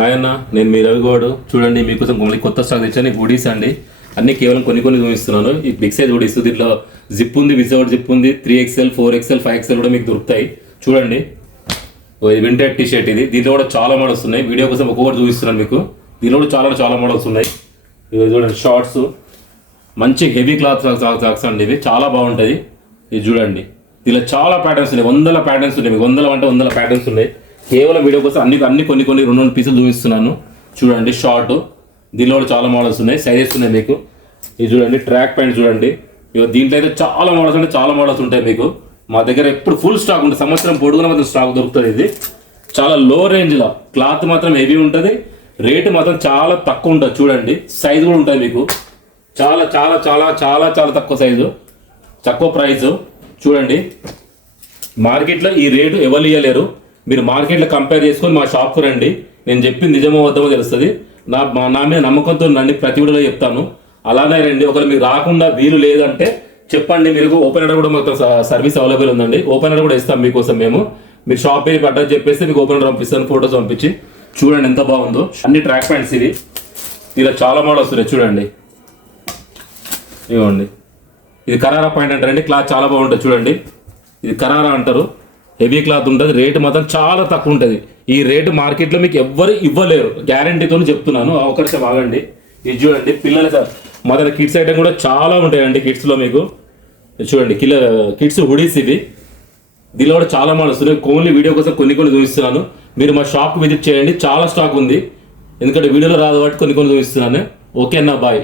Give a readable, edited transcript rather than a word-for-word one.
ఆయన నేను మీ రవిగౌడ్. చూడండి మీకోసం మళ్ళీ కొత్త స్టాక్ తెచ్చాను. హుడీస్ అండి, అన్ని కేవలం కొన్ని చూపిస్తున్నాను. ఈ బిగ్ సైజ్ హుడీస్, దీంట్లో జిప్ ఉంది, విజౌట్ జిప్ ఉంది. 3XL 4XL 5XL కూడా మీకు దొరుకుతాయి. చూడండి వింటెడ్ టీ షర్ట్ ఇది. దీంట్లో కూడా చాలా మోడల్స్ ఉన్నాయి. వీడియో కోసం ఒక్కొక్కటి చూపిస్తున్నాను మీకు. దీనిలో కూడా చాలా మోడల్స్ ఉన్నాయి. ఇవి చూడండి షార్ట్స్, మంచి హెవీ క్లాత్ సాక్స్ అండి. ఇవి చాలా బాగుంటుంది. ఇది చూడండి, దీనిలో చాలా ప్యాటర్న్స్ ఉన్నాయి. వందల ప్యాటర్న్స్ ఉన్నాయి. మీకు వందల ప్యాటర్న్స్ ఉన్నాయి. కేవలం వీడియో కోసం అన్ని కొన్ని 2 పీసులు చూపిస్తున్నాను. చూడండి షార్ట్, దీనిలో కూడా చాలా మోడల్స్ ఉన్నాయి. సైజెస్ ఉన్నాయి మీకు. ఇది చూడండి ట్రాక్ ప్యాంట్ చూడండి. ఇక దీంట్లో అయితే చాలా మోడల్స్ ఉంటాయి మీకు. మా దగ్గర ఎప్పుడు ఫుల్ స్టాక్ ఉంటుంది. సంవత్సరం పొడుగున మాత్రం స్టాక్ దొరుకుతుంది. ఇది చాలా లో రేంజ్లో, క్లాత్ మాత్రం హెవీ ఉంటుంది, రేటు మాత్రం చాలా తక్కువ ఉంటుంది. చూడండి సైజు కూడా ఉంటుంది మీకు. చాలా తక్కువ సైజు, తక్కువ ప్రైస్. చూడండి మార్కెట్లో ఈ రేటు ఎవరు ఇవ్వలేరు. మీరు మార్కెట్లో కంపేర్ చేసుకొని మా షాప్కు రండి. నేను చెప్పింది నిజమో వద్దమో తెలుస్తుంది. నా మీద నమ్మకంతో రండి. ప్రతి వీడియోలో చెప్తాను. అలానే రండి. ఒకవేళ మీకు రాకుండా వీలు లేదంటే చెప్పండి. మీకు ఓపెన్ ఆర్డర్ కూడా మొత్తం సర్వీస్ అవైలబుల్ ఉందండి. ఓపెన్ ఆర్డర్ కూడా ఇస్తాం మీకోసం మేము. మీరు షాప్ పేరు అడ్రస్ చెప్పేస్తే మీకు ఓపెన్ ఆర్డర్ పంపిస్తాను, ఫోటోస్ పంపించి. చూడండి ఎంత బాగుందో. అన్ని ట్రాక్ ప్యాంట్స్ ఇవి. ఇలా చాలా మోడల్స్ ఉన్నాయి. చూడండి ఇవ్వండి. ఇది కరారా ప్యాంట్ అంటారండి. క్లాత్ చాలా బాగుంటుంది. చూడండి ఇది కరారా అంటారు. హెవీ క్లాత్ ఉంటుంది. రేటు మాత్రం చాలా తక్కువ ఉంటుంది. ఈ రేటు మార్కెట్లో మీకు ఎవ్వరు ఇవ్వలేరు, గ్యారంటీతో చెప్తున్నాను. అవకాశం ఆగండి. ఇది చూడండి పిల్లల మా దగ్గర కిడ్స్ ఐటమ్ కూడా చాలా ఉంటాయండి. కిడ్స్లో మీకు చూడండి కిడ్స్ హుడీస్ ఇవి. దీనిలో కూడా చాలా మోడల్స్ ఉన్నాయి. ఓన్లీ వీడియో కోసం కొన్ని చూపిస్తున్నాను. మీరు మా షాప్కి విజిట్ చేయండి. చాలా స్టాక్ ఉంది. ఎందుకంటే వీడియోలో రాదు కాబట్టి కొన్ని చూపిస్తున్నాను. ఓకే అన్న, బాయ్.